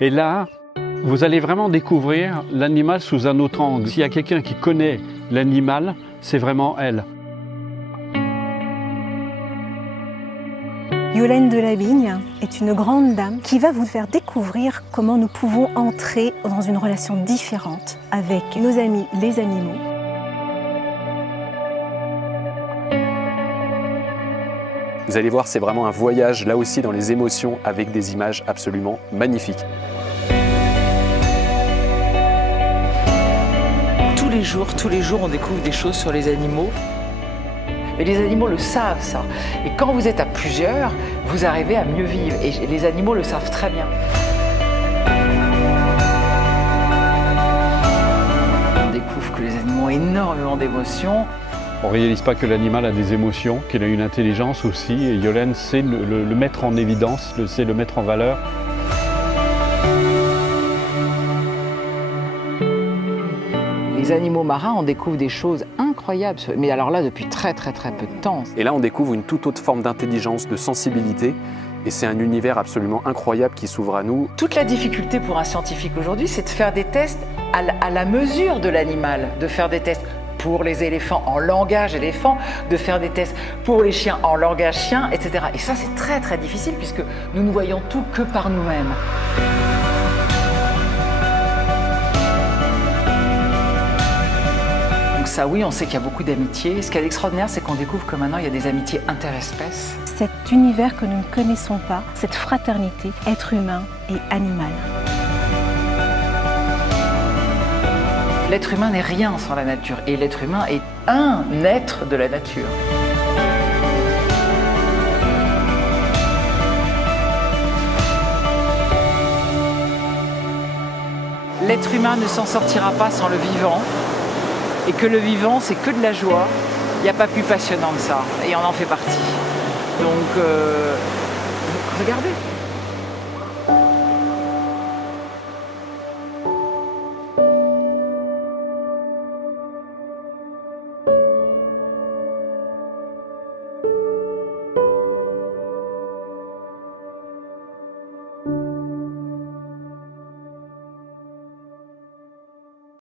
Et là, vous allez vraiment découvrir l'animal sous un autre angle. S'il y a quelqu'un qui connaît l'animal, c'est vraiment elle. Yolaine de Labigne est une grande dame qui va vous faire découvrir comment nous pouvons entrer dans une relation différente avec nos amis les animaux. Vous allez voir, c'est vraiment un voyage, là aussi, dans les émotions, avec des images absolument magnifiques. Tous les jours, on découvre des choses sur les animaux. Mais les animaux le savent, ça. Et quand vous êtes à plusieurs, vous arrivez à mieux vivre. Et les animaux le savent très bien. On découvre que les animaux ont énormément d'émotions. On ne réalise pas que l'animal a des émotions, qu'il a une intelligence aussi. Et Yolaine sait le mettre en évidence, sait le mettre en valeur. Les animaux marins, on découvre des choses incroyables, mais alors là, depuis très peu de temps. Et là, on découvre une toute autre forme d'intelligence, de sensibilité, et c'est un univers absolument incroyable qui s'ouvre à nous. Toute la difficulté pour un scientifique aujourd'hui, c'est de faire des tests à la mesure de l'animal, de faire des tests pour les éléphants en langage éléphant, de faire des tests pour les chiens en langage chien, etc. Et ça, c'est très difficile puisque nous ne voyons tout que par nous-mêmes. Ça, oui, on sait qu'il y a beaucoup d'amitiés. Ce qui est extraordinaire, c'est qu'on découvre que maintenant, il y a des amitiés interespèces. Cet univers que nous ne connaissons pas, cette fraternité, être humain et animal. L'être humain n'est rien sans la nature, et l'être humain est un être de la nature. L'être humain ne s'en sortira pas sans le vivant. Et que le vivant, c'est que de la joie. Il n'y a pas plus passionnant que ça. Et on en fait partie. Donc, regardez.